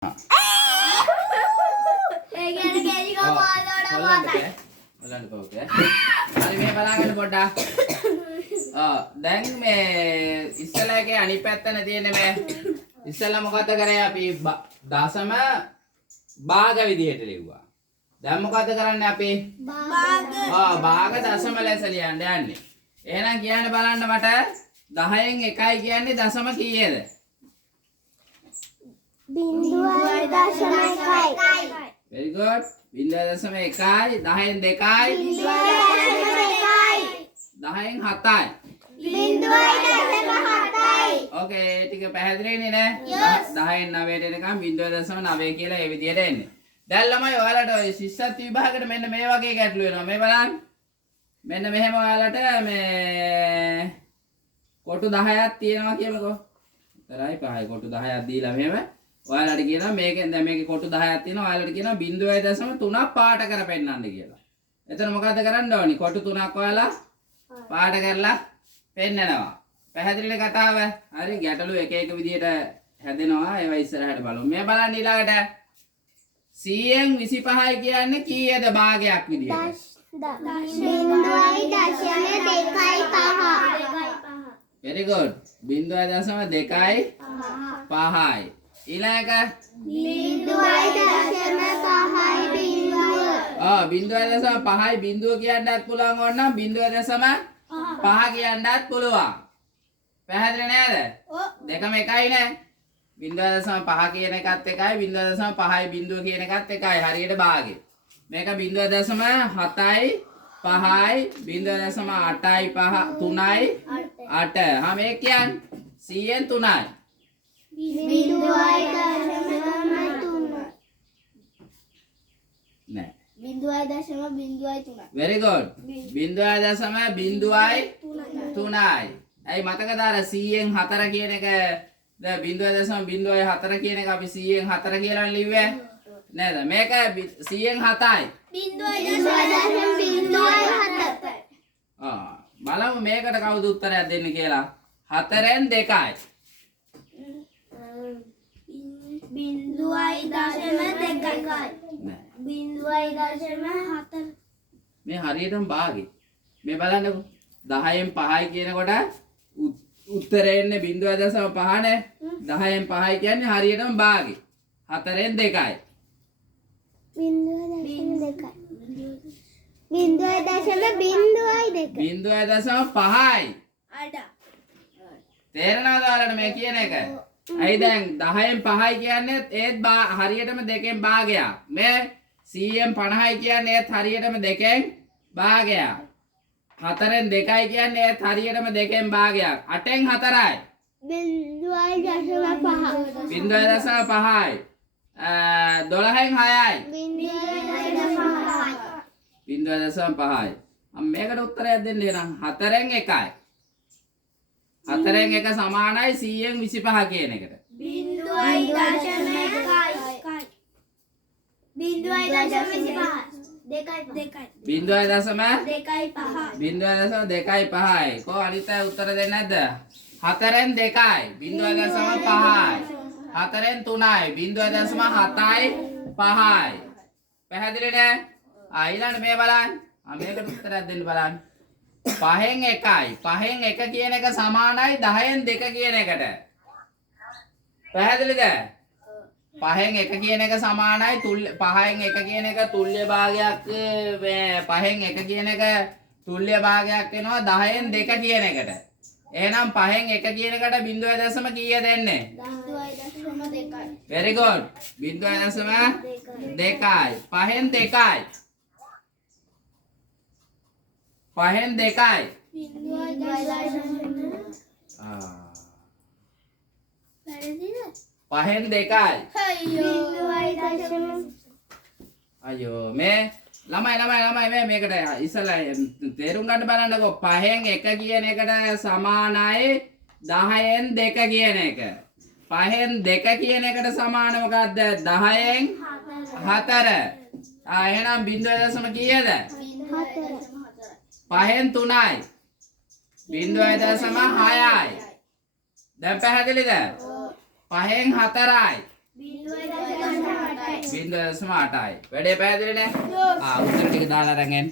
හරි මේ බලාගන්න පොඩ්ඩක්. දැන් මේ ඉස්සලා එකේ අනිත් පැත්තනේ තියෙන්නේ මේ ඉස්සලා මොකද කරේ අපි දශම භාග විදිහට ලිව්වා. දැන් මොකද කරන්නේ අපි? භාග දශම ලෙස ලියන්න යන්නේ. එහෙනම් කියන්න බලන්න මට 10න් 1යි කියන්නේ දශම කීයද? 0.1. Very good. 0.1 10න් 2යි 10න් 7යි 0.7. ඕකේ ටික පැහැදිලිනේ නේ 10න් 9ට එනකම් 0.9 කියලා ඒ විදිහට එන්නේ. දැන් ළමයි ඔයාලට ඔය ශිෂ්‍යත්ව විභාගෙට මෙන්න මේ වගේ ගැටලු වෙනවා. මේ බලන්න. මෙන්න මෙහෙම ඔයාලට මේ කොටු 10ක් තියෙනවා කියමුකෝ. 4යි 5යි කොටු 10ක් දීලා මෙහෙම ඔයාලට කියනවා මේකෙන් දැන් මේකේ කොටු 10ක් තියෙනවා ඔයාලට කියනවා 0.3ක් පාට කර පෙන්නන්න කියලා. එතන මොකද කරන්න ඕනි? කොටු 3ක් ඔයාලා පාට කරලා පෙන්නනවා. පැහැදිලිද කතාව? හරි ගැටලු එක එක විදියට හැදෙනවා. ඒවා ඉස්සරහට බලමු. මේ බලන්න ඊළඟට 100න් 25යි කියන්නේ කීයද භාගයක් විදියට? 0.25. Very good. 0.25යි. ඊළඟ 0.5යි බිඳුව කියන්නත් පුළුවන් ඕනනම් 0.5 කියන්නත් පුළුවන්. පැහැදිලි නේද? දෙකම එකයි නේ. 0.5 කියන එකත් එකයි 0.5යි බිඳුව කියන එකත් එකයි. හරියට භාගෙ. මේක 0.7යි 5යි 0.8යි 3යි 8. හා මේ කියන්නේ 100න් 3යි. 0.3. නෑ. 0.03. Very good. 0.03යි. ඇයි මතකද අර 100න් 4 කියන එක දැන් 0.04 කියන එක අපි 100න් 4 කියලා ලිව්වේ නේද? මේක 100න් 7යි. 0.07. බලමු මේකට කවුද උත්තරයක් දෙන්නේ කියලා. 4න් 2යි. 0.2. මේ හරියටම භාගෙ. මේ බලන්නකෝ. 10න් 5යි කියනකොට උත්තරේ එන්නේ 0.5 නේ. 10න් 5යි කියන්නේ හරියටම භාගෙ. 4න් 2යි. 0.02. 0.5යි. තේරෙනවද ඔයාලට මේ කියන එක? ඇයි දැන් 10න් 5යි කියන්නේ ඒත් හරියටම දෙකෙන් භාගයක්. මේ 100න් 50යි කියන්නේ ඒත් හරියටම දෙකෙන් භාගයක්. 4න් 2යි කියන්නේ ඒත් හරියටම දෙකෙන් භාගයක්. 8න් 4යි. 0.5. 0.5යි. 12න් 6යි. 0.5යි. මේකට උත්තරයක් දෙන්න එනම් 4න් 1යි. 4න් 1 සමානයි 100න් 25 කියන එකට. 0.25යි. කො අනිත් අය උත්තර දෙන්නේ නැද්ද? 4න් 2යි. 0.5යි. 4න් 3යි. 0.7යි 5යි. පැහැදිලි නේ? ඊළඟ මේ බලන්න. මේකට උත්තරයක් දෙන්න බලන්න. 5න් 1යි. 5න් 1 කියන එක සමානයි 10න් 2 කියන එකට. පැහැදිලිද? 5න් 1 කියන එක සමානයි 5න් 1 කියන එක තුල්්‍ය භාගයක් මේ 5න් 1 කියන එක තුල්්‍ය භාගයක් වෙනවා 10න් 2 කියන එකට. එහෙනම් 5න් 1 කියන එකට 0.2 කීයද එන්නේ? 0.2. Very good. 0.2යි. 5න් 2යි. 5න් 2යි. 5න් 2යි. අයියෝ මේ ළමයි මේකට ඉස්සලා තේරුම් ගන්න බලන්නකෝ 5න් 1 කියන එකට සමානයි 10න් 2 කියන එක. 5න් 2 කියන එකට සමාන මොකද්ද? 10න් 4. එහෙනම් 0.0 කීයද? 5න් 3යි. 0.6යි. දැන් පැහැදිලිද? 5න් 4යි. 0.8යි. වැඩේ පැහැදිලි නේ? උත්තර ටික දාලා අරන් එන්න.